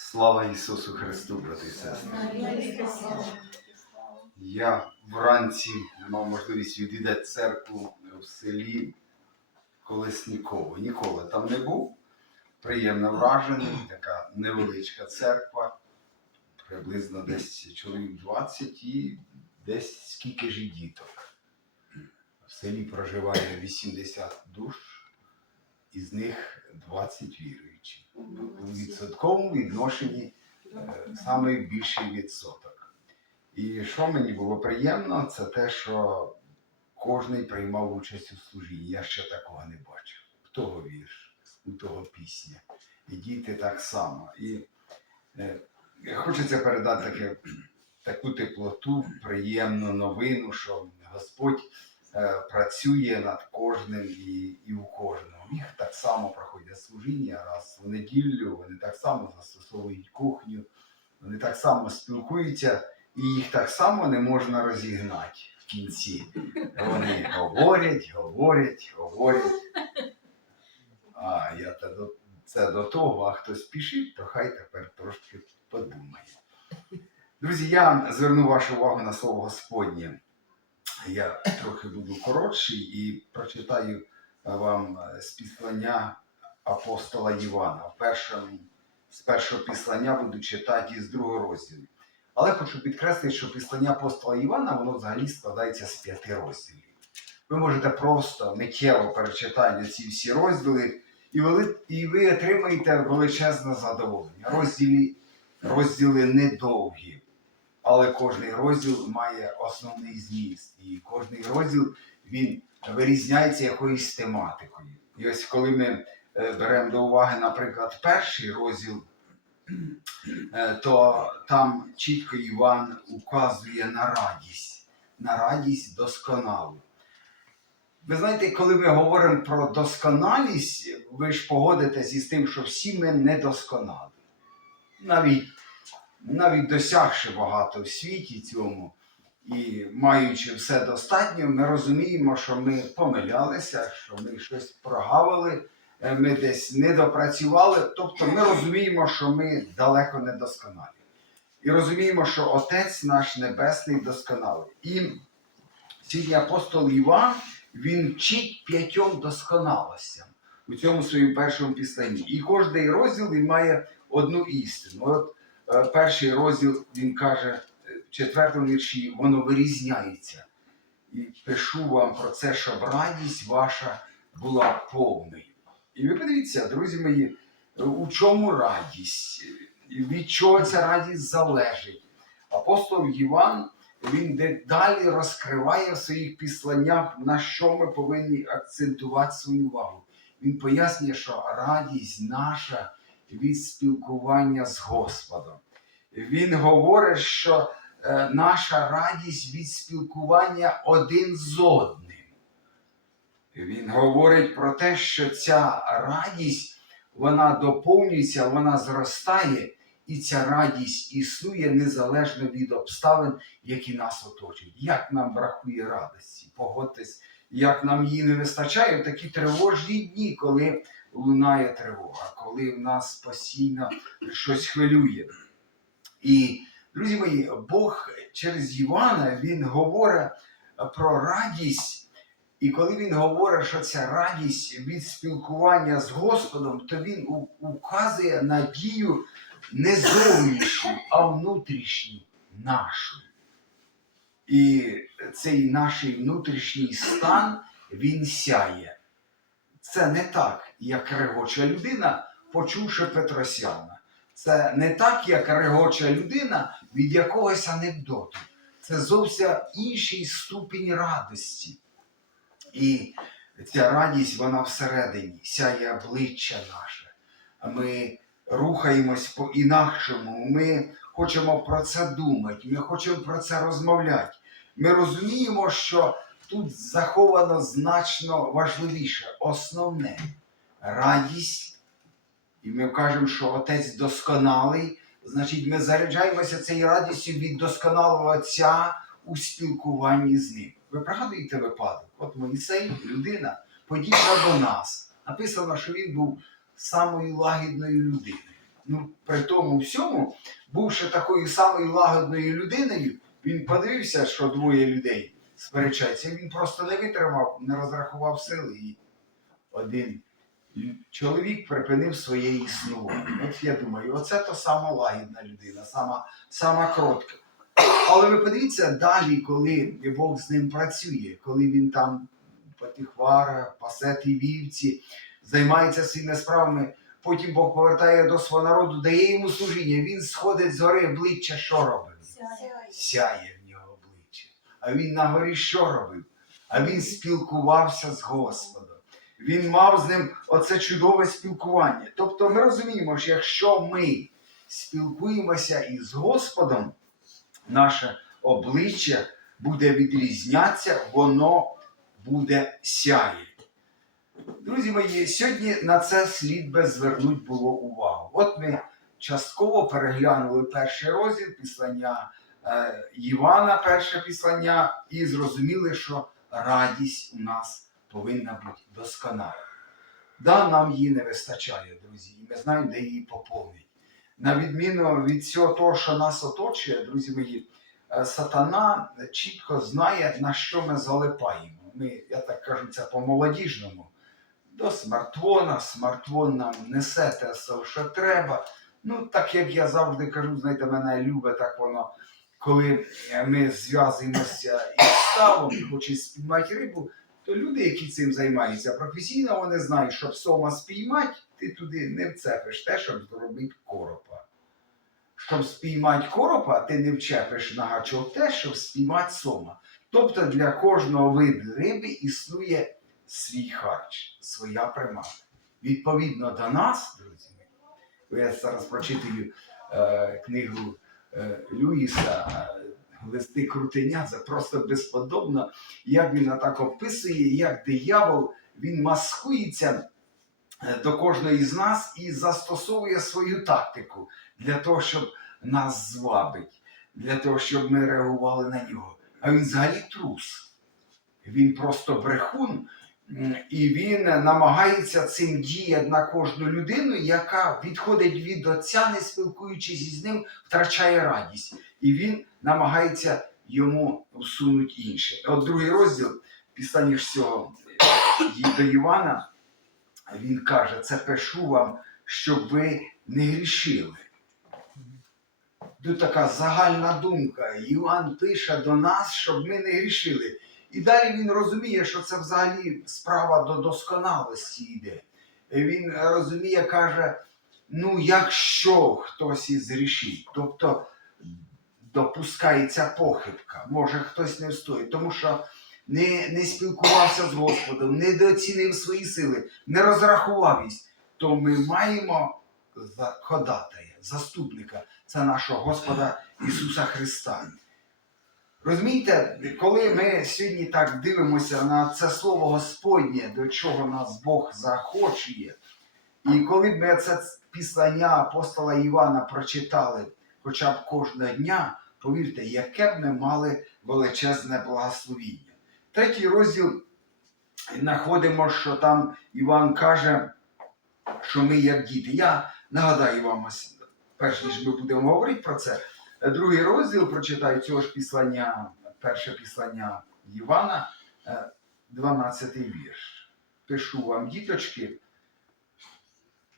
Слава Ісусу Христу, брати і сестри. Я вранці мав можливість відвідати церкву в селі Колесніково. Ніколи там не був. Приємно вражений, така невеличка церква, приблизно десь чоловік 20 і десь скільки ж діток. В селі проживає 80 душ, із них 20 віруючі. У відсотковому відношенні е, найбільший відсоток. І що мені було приємно, це те, що кожен приймав участь у служінні. Я ще такого не бачив. У того вірш, у того пісня. І діти так само. І е, хочеться передати таке, таку теплоту, приємну новину, що Господь е, працює над кожним і, і у кожного. Їх так само проходять служіння раз в неділю, вони так само застосовують кухню, вони так само спілкуються, і їх так само не можна розігнати в кінці. Вони говорять, говорять, говорять. А я те до, це до того, а хто спішить, то хай тепер трошки подумає. Друзі, я зверну вашу увагу на слово Господнє. Я трохи буду коротший і прочитаю вам е, з післання апостола Івана. Першому, з першого післання буду читати із другого розділу. Але хочу підкреслити, що післання апостола Івана воно взагалі складається з п'яти розділів. Ви можете просто миттєво перечитати ці всі розділи, і ви, і ви отримаєте величезне задоволення. Розділи, розділи недовгі, але кожний розділ має основний зміст. І кожний розділ він вирізняється якоюсь тематикою. І ось коли ми е, беремо до уваги, наприклад, перший розділ, е, то там чітко Іван указує на радість, на радість досконалу. Ви знаєте, коли ми говоримо про досконалість, ви ж погодитесь із тим, що всі ми недосконалі. Навіть, навіть досягши багато в світі цьому, і маючи все достатньо, ми розуміємо, що ми помилялися, що ми щось прогавили, е, ми десь не допрацювали. Тобто ми розуміємо, що ми далеко не досконалі. І розуміємо, що Отець наш Небесний досконалий. І сьогодні апостол Іван він вчить п'ятьом досконалостям у цьому своєму першому післанні. І кожний розділ він має одну істину. От е, перший розділ він каже четвертому вірші, воно вирізняється. І пишу вам про це, щоб радість ваша була повною. І ви подивіться, друзі мої, у чому радість? Від чого ця радість залежить? Апостол Іван він далі розкриває в своїх післаннях, на що ми повинні акцентувати свою увагу. Він пояснює, що радість наша від спілкування з Господом. Він говорить, що наша радість від спілкування один з одним. Він говорить про те, що ця радість вона доповнюється, вона зростає, і ця радість існує незалежно від обставин, які нас оточують. Як нам бракує радості, погодьтесь, як нам її не вистачає в такі тривожні дні, коли лунає тривога, коли в нас постійно щось хвилює. І, друзі мої, Бог через Івана він говорить про радість. І коли він говорить, що ця радість від спілкування з Господом, то він указує на дію не зовнішню, а внутрішню нашу. І цей наш внутрішній стан він сяє. Це не так, як регоча людина, почувши Петросяна. Це не так, як регоча людина від якогось анекдоту. Це зовсім інший ступінь радості. І ця радість, вона всередині, сяє обличчя наше. Ми рухаємось по-інакшому, ми хочемо про це думати, ми хочемо про це розмовляти. Ми розуміємо, що тут заховано значно важливіше, основне радість. І ми кажемо, що Отець досконалий, значить, ми заряджаємося цією радістю від досконалого Отця у спілкуванні з ним. Ви пригадуєте випадок? От Моїсей, людина, подібна до нас. Написано, що він був самою лагідною людиною. ну, при тому всьому, бувши такою самою лагодною людиною, він подивився, що двоє людей сперечаються. Він просто не витримав, не розрахував сили. І один чоловік припинив своє існування. От я думаю, оце то сама лагідна людина, сама, сама кротка. Але ви подивіться далі, коли Бог з ним працює, коли він там потихвара, пасе ті вівці, займається своїми справами. Потім Бог повертає до свого народу, дає йому служіння. Він сходить з гори обличчя, що робить? Сяє в нього обличчя. А він на горі що робив? А він спілкувався з Господом. Він мав з ним оце чудове спілкування. Тобто ми розуміємо, що якщо ми спілкуємося із Господом, наше обличчя буде відрізнятися, воно буде сяє. Друзі мої, сьогодні на це слід би звернути було увагу. От ми частково переглянули перший розділ післання е, Івана, перше післання, і зрозуміли, що радість у нас повинна бути досконала. Да, нам її не вистачає, друзі, і ми знаємо, де її поповнити. На відміну від всього того, що нас оточує, друзі мої, е, сатана чітко знає, на що ми залипаємо. Ми, я так кажу, це по-молодіжному. До смартфона, смартфон нам несе те, що треба. Ну, так як я завжди кажу, знаєте, мене любить так воно, коли ми зв'язуємося із ставом хочуть спіймати рибу, то люди, які цим займаються професійно, вони знають, щоб сома спіймати, ти туди не вцепиш те, щоб зробити коропа. Щоб спіймати коропа, ти не вчепиш на гачок те, щоб спіймати сома. Тобто для кожного виду риби існує свій харч, своя примата. Відповідно до нас, друзі, я зараз прочитаю е, книгу е, Люїса Листи крутеня, це просто безподобно, як він так описує, як диявол він маскується е, до кожної з нас і застосовує свою тактику для того, щоб нас звабить, для того, щоб ми реагували на нього. А він взагалі трус. Він просто брехун, і він намагається цим діяти на кожну людину, яка відходить від отця, не спілкуючись із ним, втрачає радість. І він намагається йому всунути інше. От другий розділ, після всього до Івана, він каже: це пишу вам, щоб ви не грішили. Тут така загальна думка. Іван пише до нас, щоб ми не грішили. І далі він розуміє, що це взагалі справа до досконалості йде. Він розуміє, каже: ну, якщо хтось із грішить, тобто допускається похибка, може хтось не встоїть, тому що не, не спілкувався з Господом, не дооцінив свої сили, не розрахував то ми маємо ходатая, заступника, це нашого Господа Ісуса Христа. Розумієте, коли ми сьогодні так дивимося на це слово Господнє, до чого нас Бог захочує, і коли б ми це післання апостола Івана прочитали хоча б кожного дня, повірте, яке б ми мали величезне благословіння. Третій розділ знаходимо, що там Іван каже, що ми як діти. Я нагадаю вам, ось, перш ніж ми будемо говорити про це, другий розділ прочитаю цього ж післання, перше післання Івана, е, 12 вірш. Пишу вам, діточки,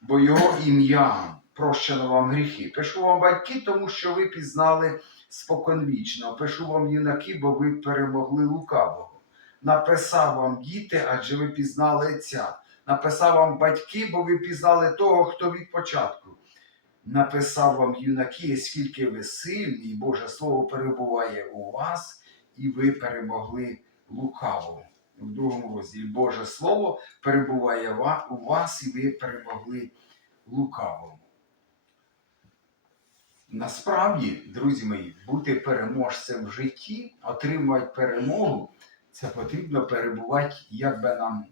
бо його ім'я прощено вам гріхи. Пишу вам батьки, тому що ви пізнали споконвічно. Пишу вам юнаки, бо ви перемогли лукавого. Написав вам діти, адже ви пізнали Отця. Написав вам батьки, бо ви пізнали того, хто від початку. Написав вам юнаки, скільки ви сильні, і Боже Слово перебуває у вас, і ви перемогли лукавого. У другому розділі Боже Слово перебуває у вас, і ви перемогли лукавого. Насправді, друзі мої, бути переможцем в житті, отримувати перемогу, це потрібно перебувати, як би нам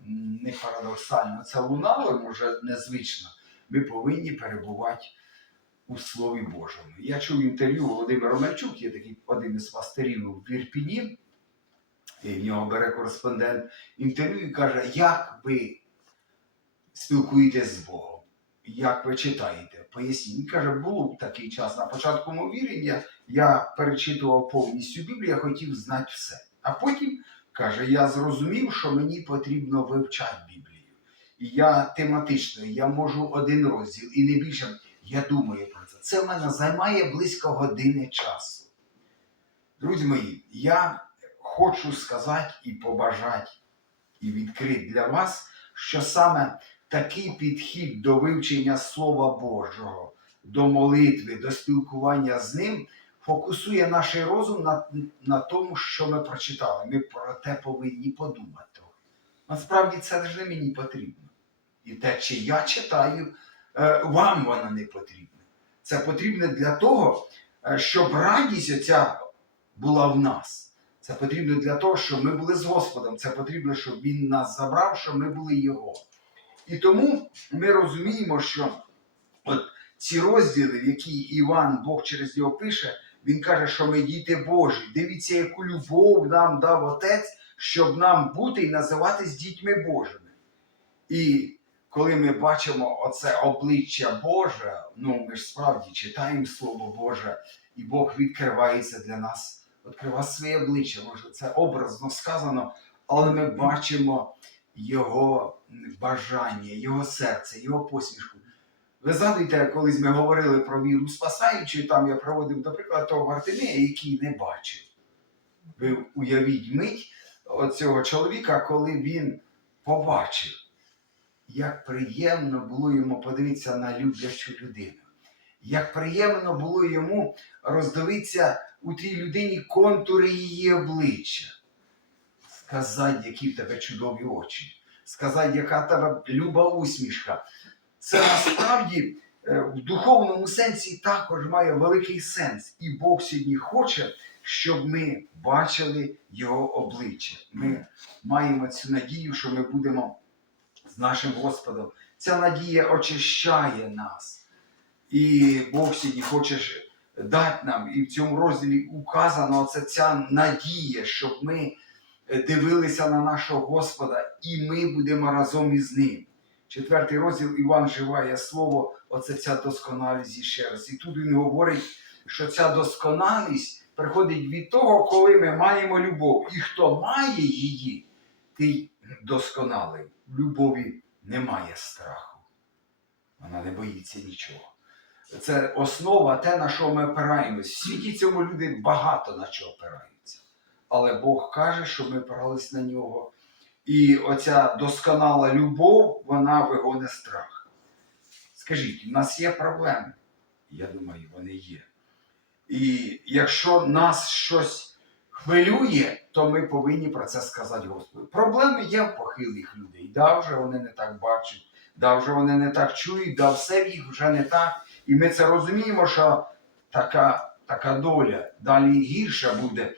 не парадоксально це лунало, може незвично, ми повинні перебувати у Слові Божому. Я чув інтерв'ю Володимира Ромельчук, є такий один із пастирів в Ірпіні, і в нього бере кореспондент інтерв'ю і каже, як ви спілкуєтесь з Богом. Як ви читаєте? Поясніть. Каже, був такий час на початку мого вірення, я перечитував повністю Біблію, я хотів знати все. А потім, каже, я зрозумів, що мені потрібно вивчати Біблію. І я тематично, я можу один розділ і не більше. Я думаю про це. Це в мене займає близько години часу. Друзі мої, я хочу сказати і побажати, і відкрити для вас, що саме такий підхід до вивчення Слова Божого, до молитви, до спілкування з ним фокусує наш розум на, на тому, що ми прочитали. Ми про те повинні подумати. Насправді це ж не мені потрібно. І те, чи я читаю, е, вам воно не потрібно. Це потрібно для того, е, щоб радість оця була в нас. Це потрібно для того, щоб ми були з Господом. Це потрібно, щоб Він нас забрав, щоб ми були Його. І тому ми розуміємо, що от ці розділи, які Іван, Бог через нього пише, він каже, що ми діти Божі. Дивіться, яку любов нам дав Отець, щоб нам бути і називатись дітьми Божими. І коли ми бачимо оце обличчя Боже, ну ми ж справді читаємо Слово Боже, і Бог відкривається для нас, відкриває своє обличчя. Може, це образно сказано, але ми бачимо Його бажання, Його серце, Його посмішку. Ви згадуєте, колись ми говорили про віру спасаючу, там я проводив, до прикладу, того Вартимея, який не бачив. Ви уявіть мить оцього чоловіка, коли він побачив, як приємно було йому подивитися на люблячу людину. Як приємно було йому роздивитися у тій людині контури її обличчя. Сказати, які в тебе чудові очі, сказати, яка тебе люба усмішка. Це насправді в духовному сенсі також має великий сенс. І Бог сьогодні хоче, щоб ми бачили його обличчя. Ми маємо цю надію, що ми будемо з нашим Господом. Ця надія очищає нас. І Бог сьогодні хоче дати нам, і в цьому розділі указано це ця надія, щоб ми дивилися на нашого Господа, і ми будемо разом із ним. Четвертий розділ Іван вживає слово, оце ця досконалість іще раз. І тут він говорить, що ця досконалість приходить від того, коли ми маємо любов. І хто має її, той досконалий. В любові немає страху. Вона не боїться нічого. Це основа, те, на що ми опираємось. В світі цьому люди багато на що опираються. Але Бог каже, щоб ми опирались на нього. І оця досконала любов, вона вигоне страх. Скажіть, у нас є проблеми? Я думаю, вони є. І якщо нас щось хвилює, то ми повинні про це сказати Господу. Проблеми є в похилих людей. Да, вже вони не так бачать, да, вже вони не так чують, да, все в їх вже не так. І ми це розуміємо, що така, така доля далі гірша буде.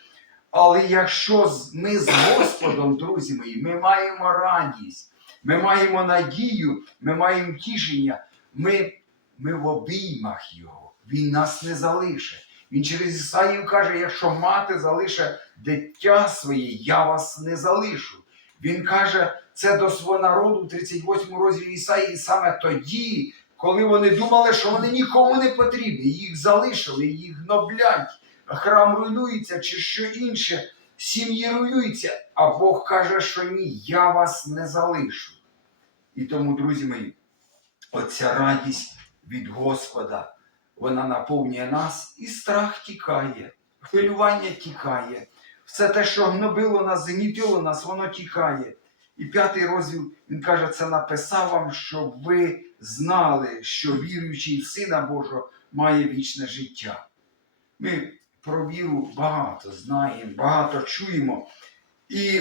Але якщо ми з Господом, друзі мої, ми маємо радість, ми маємо надію, ми маємо тішення, ми, ми в обіймах Його. Він нас не залишить. Він через Ісаїв каже: якщо мати залише дитя своє, я вас не залишу. Він каже це до свого народу в 38 розділі Ісаї, і саме тоді, коли вони думали, що вони нікому не потрібні, їх залишили, їх гноблять храм руйнується чи що інше, сім'ї руйнуються, а Бог каже, що ні, я вас не залишу. І тому, друзі мої, оця радість від Господа, вона наповнює нас, і страх тікає, хвилювання тікає. Все те, що гнобило нас, згнітило нас, воно тікає. І п'ятий розділ він каже, це написав вам, щоб ви знали, що віруючий в Сина Божого має вічне життя. Ми про віру багато знаємо, багато чуємо. І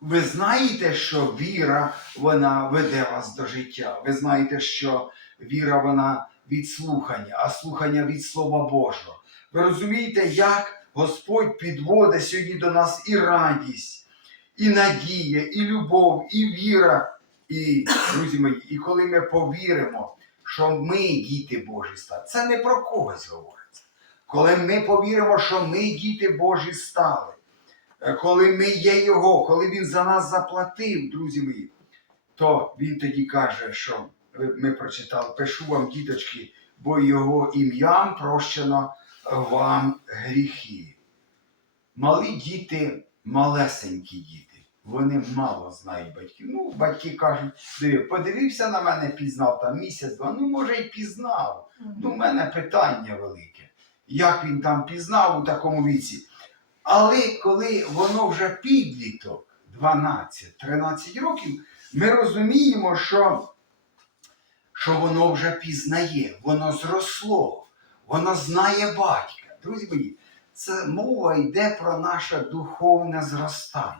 ви знаєте, що віра вона веде вас до життя. Ви знаєте, що віра вона від слухання, а слухання від Слова Божого. Ви розумієте, як Господь підводить сьогодні до нас і радість, і надія, і любов, і віра. І, друзі мої, і коли ми повіримо, що ми діти Божі стали, це не про когось говориться. Коли ми повіримо, що ми діти Божі стали, е, коли ми є Його, коли Він за нас заплатив, друзі мої, то Він тоді каже, що ми прочитали, пишу вам, діточки, бо його ім'ям прощено вам гріхи. Малі діти, малесенькі діти, вони мало знають батьків. Ну, батьки кажуть, «Диви, подивився на мене, пізнав там місяць-два. Ну, може, і пізнав. Ну, в мене питання велике. Як він там пізнав у такому віці? Але коли воно вже підліток, 12-13 років, ми розуміємо, що, що воно вже пізнає, воно зросло, воно знає батька. Друзі мої, це мова йде про наше духовне зростання.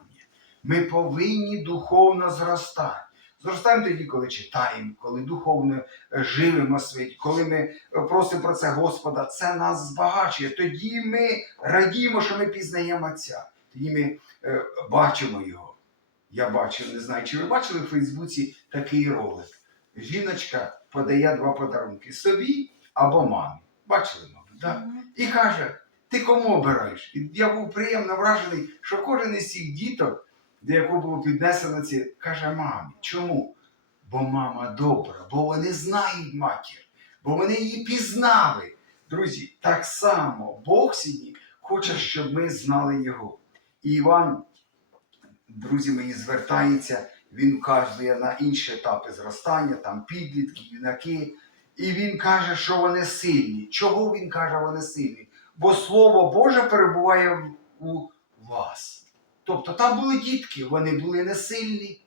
Ми повинні духовно зростати. Зростаємо тоді, коли читаємо, коли духовно е, живемо світ, коли ми е, просимо про це Господа, це нас збагачує. Тоді ми радіємо, що ми пізнаємо Отця. Тоді ми е, бачимо його. Я бачив, не знаю, чи ви бачили в Фейсбуці такий ролик. Жіночка подає два подарунки собі або мамі. Бачили, мабуть, так? І каже: ти кому обираєш? І я був приємно вражений, що кожен із цих діток, до якого було піднесено ці, каже мамі. Чому? Бо мама добра, бо вони знають матір, бо вони її пізнали. Друзі, так само Бог сьогодні хоче, щоб ми знали його. І Іван, друзі мої, звертається, він вказує на інші етапи зростання, там підлітки, юнаки. І він каже, що вони сильні. Чого він каже, вони сильні? Бо Слово Боже перебуває у вас. Тобто там були дітки, вони були не сильні.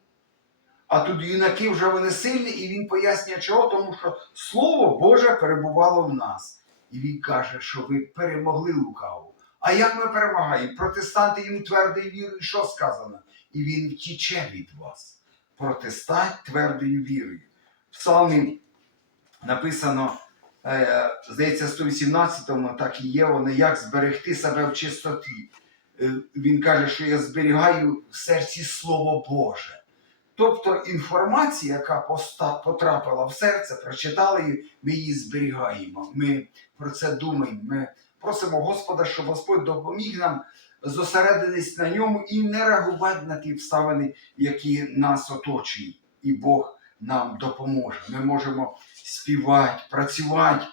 А тут юнаки вже вони сильні, і він пояснює, чого, тому що Слово Боже перебувало в нас. І він каже, що ви перемогли лукаву. А як ми перемагаємо? Протестанти їм твердою вірою, що сказано? І він втіче від вас. Протестать твердою вірою. В Псалмі написано, е, здається, 118-му, так і є воно, як зберегти себе в чистоті. Е, він каже, що я зберігаю в серці Слово Боже. Тобто інформація, яка потрапила в серце, прочитали її, ми її зберігаємо. Ми про це думаємо. Ми просимо Господа, щоб Господь допоміг нам зосередитись на ньому і не реагувати на ті обставини, які нас оточують. І Бог нам допоможе. Ми можемо співати, працювати.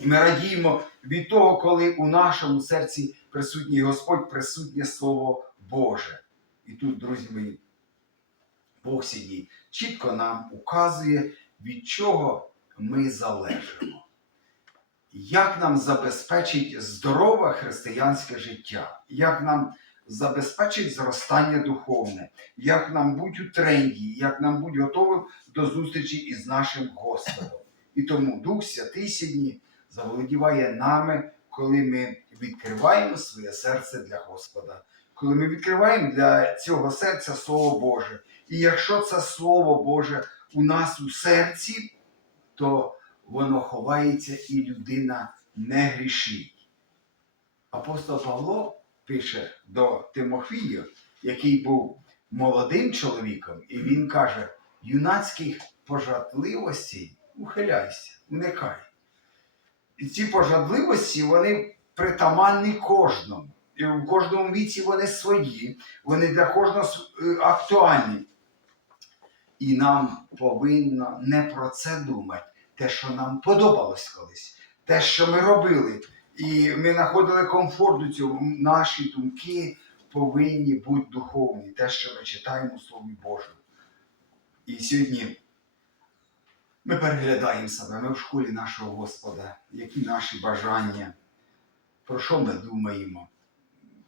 Ми радіємо від того, коли у нашому серці присутній Господь, присутнє Слово Боже. І тут, друзі мої, Бог сьогодні чітко нам указує, від чого ми залежимо. Як нам забезпечить здорове християнське життя, як нам забезпечить зростання духовне, як нам бути у тренді, як нам бути готовим до зустрічі із нашим Господом. І тому Дух Святий сьогодні заволодіває нами, коли ми відкриваємо своє серце для Господа, коли ми відкриваємо для цього серця Слово Боже. І якщо це Слово Боже у нас у серці, то воно ховається і людина не грішить. Апостол Павло пише до Тимофія, який був молодим чоловіком, і він каже: юнацьких пожадливостей ухиляйся, уникай. І ці пожадливості вони притаманні кожному. І в кожному віці вони свої, вони для кожного е, актуальні. І нам повинно не про це думати, те, що нам подобалось колись, те, що ми робили, і ми знаходили комфорт у цьому. Наші думки повинні бути духовні, те, що ми читаємо у Слові Божому. І сьогодні ми переглядаємо себе, ми в школі нашого Господа, які наші бажання, про що ми думаємо,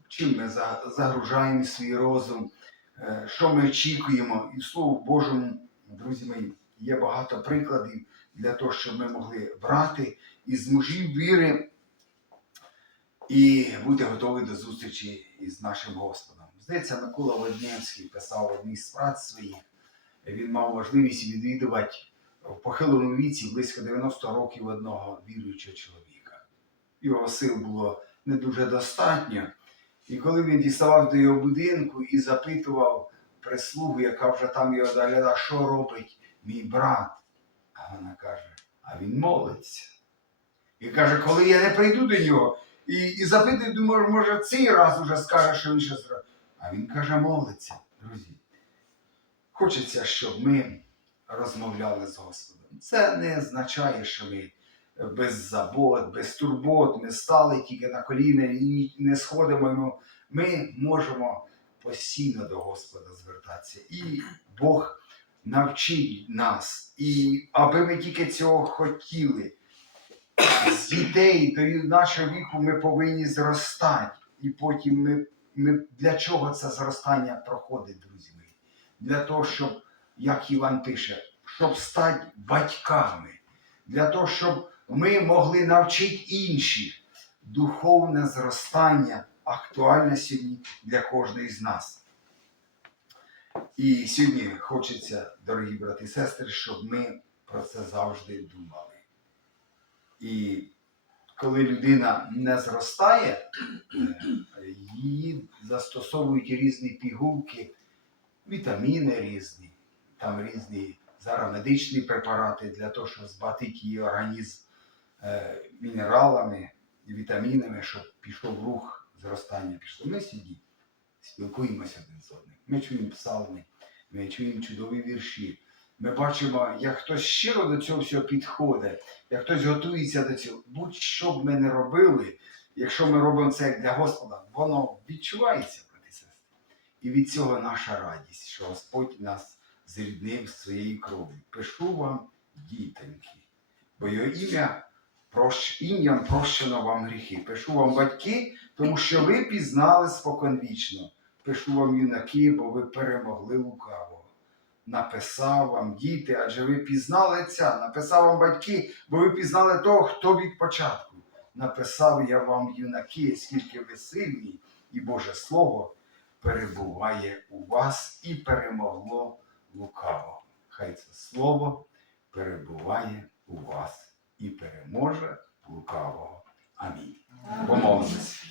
чим ми загружаємо свій розум, е, що ми очікуємо. І в Слову Божому, друзі мої, є багато прикладів для того, щоб ми могли брати із мужів віри і бути готові до зустрічі із нашим Господом. Здається, Микола Воднєвський писав в одній з праць своїх. Він мав можливість відвідувати в похилому віці близько 90 років одного віруючого чоловіка. Його сил було не дуже достатньо. І коли він діставав до його будинку і запитував прислугу, яка вже там його доглядала, що робить мій брат, а вона каже, а він молиться. І каже, коли я не прийду до нього і, і запитую, думаю, може, цей раз уже скаже, що він ще зробив. А він каже, молиться, друзі. Хочеться, щоб ми розмовляли з Господом. Це не означає, що ми без забот, без турбот, ми стали тільки на коліна і не сходимо. Ну, Ми можемо постійно до Господа звертатися. І Бог навчить нас. І аби ми тільки цього хотіли, з дітей до нашого віку ми повинні зростати. І потім ми, ми для чого це зростання проходить, друзі мої? Для того, щоб, як Іван пише, щоб стати батьками, для того, щоб ми могли навчити інших. Духовне зростання актуальне сьогодні для кожної з нас. І сьогодні хочеться, дорогі брати і сестри, щоб ми про це завжди думали. І коли людина не зростає, е, її застосовують різні пігулки, вітаміни різні, там різні зараз медичні препарати для того, щоб збагатити її організм е, мінералами вітамінами, щоб пішов рух зростання пішло. Ми сьогодні спілкуємося один з одним. Ми чуємо псалми, ми чуємо чудові вірші. Ми бачимо, як хтось щиро до цього всього підходить, як хтось готується до цього. Будь-що б ми не робили, якщо ми робимо це як для Господа, воно відчувається, брати сестри. І від цього наша радість, що Господь нас зріднив своєю кров'ю. Пишу вам, дітоньки, бо його ім'я прощ... ім'ям прощено вам гріхи. Пишу вам батьки, тому що ви пізнали споконвічно. Пишу вам юнаки, бо ви перемогли лукавого. Написав вам діти, адже ви пізнали Отця. Написав вам батьки, бо ви пізнали того, хто від початку. Написав я вам юнаки, скільки ви сильні, і Боже Слово перебуває у вас і перемогло лукавого. Хай це слово перебуває у вас і переможе лукавого. Амінь. Помолимось.